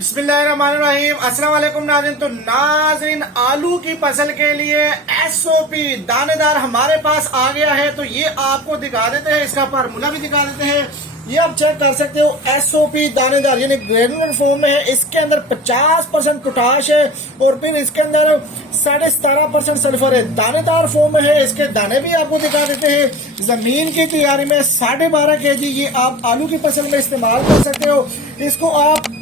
बिस्मिल्लाहिर्रहमानिर्रहीम। अस्सलाम वालेकुम नाज़रीन। तो नाज़रीन, आलू की फसल के लिए एसओपी दानेदार हमारे पास आ गया है। तो ये आपको दिखा देते हैं, इसका फार्मूला भी दिखा देते हैं। ये आप चेक कर सकते हो, एसओपी दानेदार यानी ग्रेनुलर फॉर्म में है। इसके अंदर 50% पोटाश है और फिर इसके अंदर 17.5% सल्फर है। दानेदार फॉर्म में है। इसके दाने भी आपको दिखा देते हैं। जमीन की तैयारी में 12.5 kg ये आप आलू की फसल में इस्तेमाल कर सकते हो। इसको आप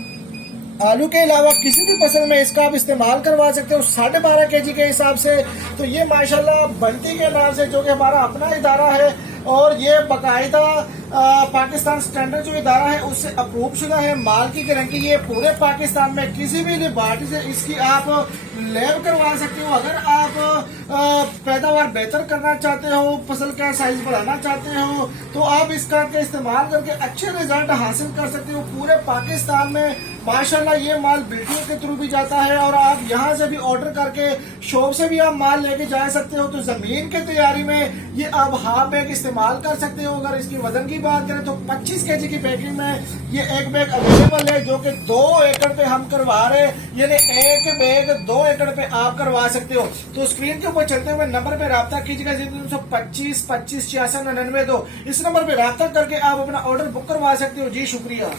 आलू के अलावा किसी भी फसल में इसका आप इस्तेमाल करवा सकते हो 12.5 kg के हिसाब से। तो ये माशाल्लाह बंटी के नाम से, जो कि हमारा अपना इदारा है और ये बाकायदा पाकिस्तान स्टैंडर्ड जो इदारा है उससे अप्रूव शुदा है। माल की गारंटी ये पूरे पाकिस्तान में किसी भी लेबॉरेटरी से इसकी आप लैब करवा सकते हो। अगर आप पैदावार बेहतर करना चाहते हो, फसल का साइज बढ़ाना चाहते हो, तो आप इसका के इस्तेमाल करके अच्छे रिजल्ट हासिल कर सकते हो। पूरे पाकिस्तान में माशाल्लाह ये माल वीडियो के थ्रू भी जाता है और आप यहाँ से भी ऑर्डर करके शॉप से भी आप माल लेके जा सकते हो। तो जमीन के तैयारी में ये आप हाफ बैग इस्तेमाल कर सकते हो। अगर इसकी वजन की बात करें तो 25 kg की पैकिंग में ये एक बैग अवेलेबल है, जो कि 2 एकड़ पे हम करवा रहे हैं। यानी एक बैग 2 एकड़ पे आप करवा सकते हो। तो स्क्रीन के ऊपर चलते हुए नंबर पे रब्ता कीजिएगा 325 25 66 99 2। इस नंबर पे रब्ता करके आप अपना ऑर्डर बुक करवा सकते हो। जी शुक्रिया।